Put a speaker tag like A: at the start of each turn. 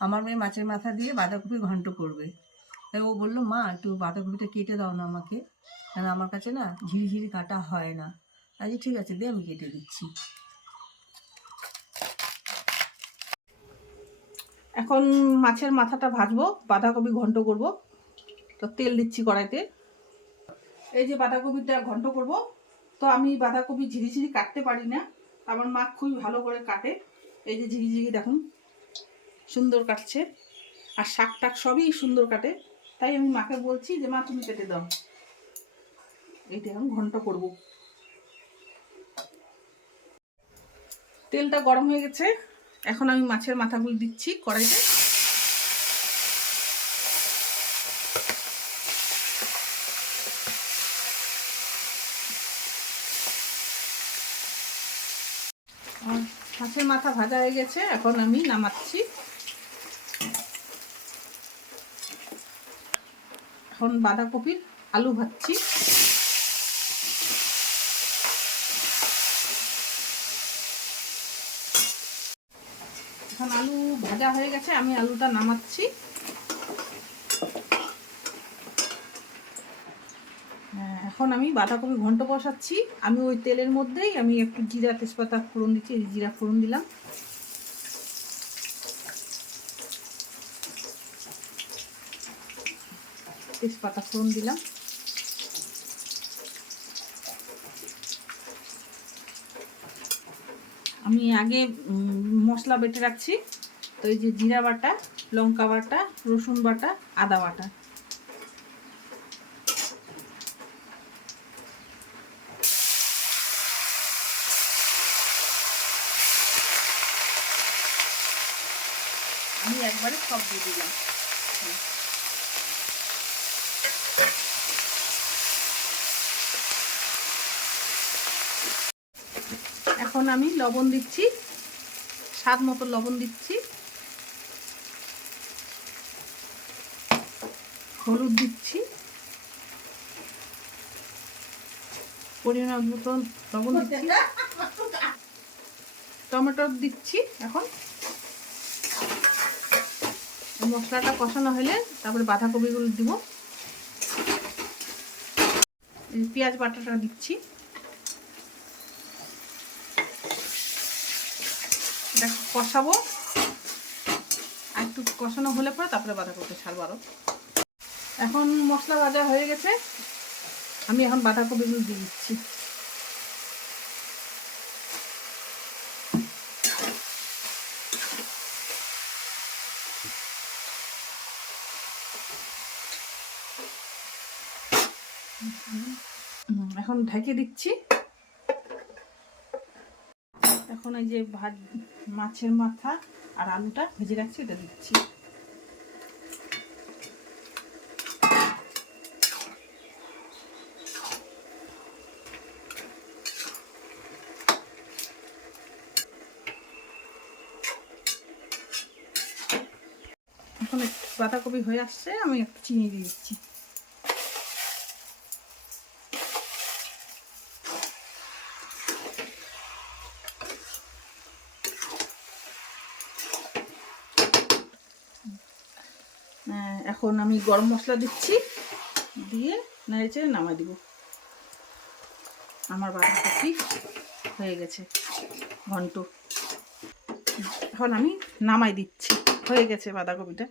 A: আমার মেয়ে মাছের মাথা দিয়ে বাঁধাকপি ঘন্ট করবে। তাই ও বলল, মা, একটু বাঁধাকপিটা কেটে দাও না আমাকে। কারণ আমার কাছে না ঝিরিঝিরি কাটা হয় না। আচ্ছা ঠিক আছে, দে, আমি কেটে দিচ্ছি।
B: এখন মাছের মাথাটা ভাজবো, বাঁধাকপি ঘন্ট করব। তো তেল দিচ্ছি কড়াইতে। এই যে বাঁধাকপিটা ঘন্ট করব, তো আমি বাঁধাকপি ঝিরিঝিরি কাটতে পারি না। আমার মা খুবই ভালো করে কাটে। এই যে ঝিরিঝিরি, দেখুন। সুন্দর কাটছে। আর শাক টাক সবই সুন্দর কাটে। তাই আমি মাকে বলছি যে, মা, তুমি কেটে দাও। এইটা এখন ঘন্ট করব। তেলটা গরম হয়ে গেছে। এখন আমি মাছের মাথাগুলো দিচ্ছি কড়াইতে। মাছের মাথা ভাজা হয়ে গেছে। এখন আমি নামাচ্ছি। এখন বাঁধাকপির আলু ভাজছি। এখন আলু ভাজা হয়ে গেছে আমি আলুটা নামাচ্ছি। হ্যাঁ, এখন আমি বাঁধাকপি ঘন্ট বসাচ্ছি। আমি ওই তেলের মধ্যেই আমি একটু জিরা তেজপাতা ফোড়ন দিচ্ছি জিরা ফোড়ন দিলাম। তেজপাতা ফোড়ন দিলাম। আমি আগে মশলা বেটে রাখছি। তো এই যে জিরা বাটা, লঙ্কা বাটা, রসুন বাটা, আদা বাটা। আমি একবারে সব দিয়ে দিলাম। এখন আমি লবণ দিচ্ছি, স্বাদ মতো লবণ দিচ্ছি। হলুদ দিচ্ছি। পরিমাণ মতন লবণ দিচ্ছি। টমেটো দিচ্ছি এখন। মশলাটা কষানো হলে তারপরে বাঁধাকপিগুলো দিব। পেঁয়াজ বাটাটা দিচ্ছি। এটা কষাবো। আর একটু কষানো হলে পরে তারপরে বাঁধাকপি ছাড়বো আরও। এখন মশলা ভাজা হয়ে গেছে। আমি এখন বাঁধাকপিগুলো দিয়ে দিচ্ছি। এখন ঢেকে দিচ্ছি। এখন এই যে ভাত, মাছের মাথা আর আলুটা ভেজে রাখছি, ওটা দিচ্ছি। এখন একটু বাঁধাকপি হয়ে আসছে, আমি একটু চিনি দিয়ে দিচ্ছি। এখন আমি গরম মশলা দিচ্ছি। দিয়ে নেড়ে চেড়ে নামাই দিব। আমার বাঁধাকপি হয়ে গেছে, ঘন্ট। এখন আমি নামাই দিচ্ছি। হয়ে গেছে বাঁধাকপিটা।